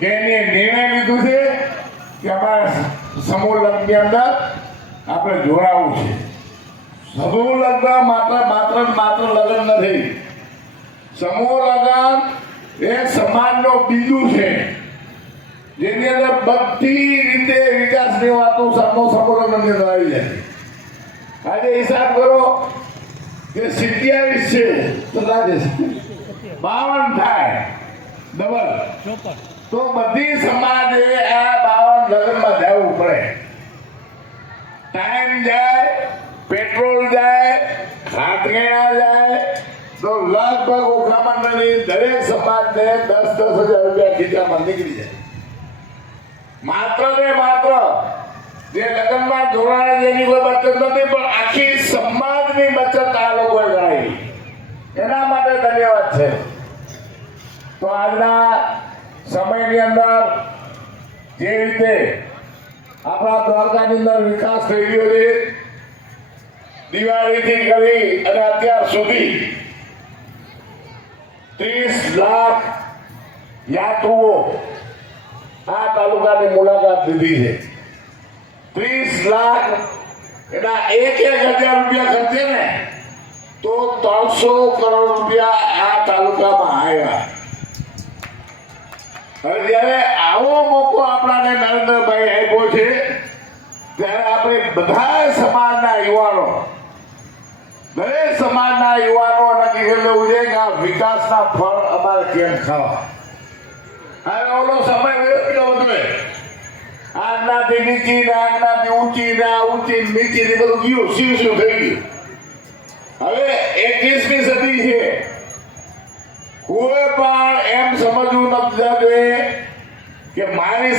કે એને નિર્ણય લીધું છે કે અમારા સમૂહ લગ્નની અંદર આપણે જોડાવું છે. સમૂહ લગ્ન માત્ર લગ્ન નથી. સમૂહ લગ્ન એ સમાજનો બિંદુ છે જેની અંદર બધી રીતે વિકાસની વાતો સમૂહ લગ્નની અંદર આવી જાય. આજે હિસાબ કરો કે 27 છે તો રાજેશ 52 થાય ડબલ, તો બધી સમાજે આ 52 લગ્નમાં જવું પડે. ટાઈમ જાય, પેટ્રોલ જાય, હાથગેણા જાય, તો લગભગ ઓખામંડળની દરેક સમાજને 10,000 રૂપિયા ખીચામાં નીકળી જાય. માત્ર ને માત્ર જે લગ્નમાં જોડાણ જેની કોઈ બચત નથી, પણ આખી સમાજની બચત આ લોકોએ કરાવી. એના માટે ધન્યવાદ છે. તો આજના સમયની અંદર જે રીતે આપણા દ્વારકાની અંદર વિકાસ થઈ ગયો છે, દિવાળીથી કરી અને અત્યાર સુધી 30 લાખ યાત્રુઓ આ તાલુકાની મુલાકાત લીધી છે. 30 લાખ એના 1,000 રૂપિયા ખર્ચે ને તો 300 કરોડ રૂપિયા આ તાલુકામાં આવ્યા. હવે જ્યારે આવો મોકો આપણાને નરેન્દ્રભાઈ આપ્યો છે, ત્યારે આપણે બધા સમાજના યુવાનો, દરેક સમાજના યુવાનો નક્કી કરી લેવું છે કે આ વિકાસના ફળ અમારે કેમ ખાવા. હવે ઓલો સમય ગયો બધું, આજનાથી નીચી ને આજનાથી ઊંચી ને ઊંચી નીચી ને બધું ગયું, શું થઈ ગયું. હવે 21મી સદી છે. કોઈ પણ એમ સમજવું નથી કે મારી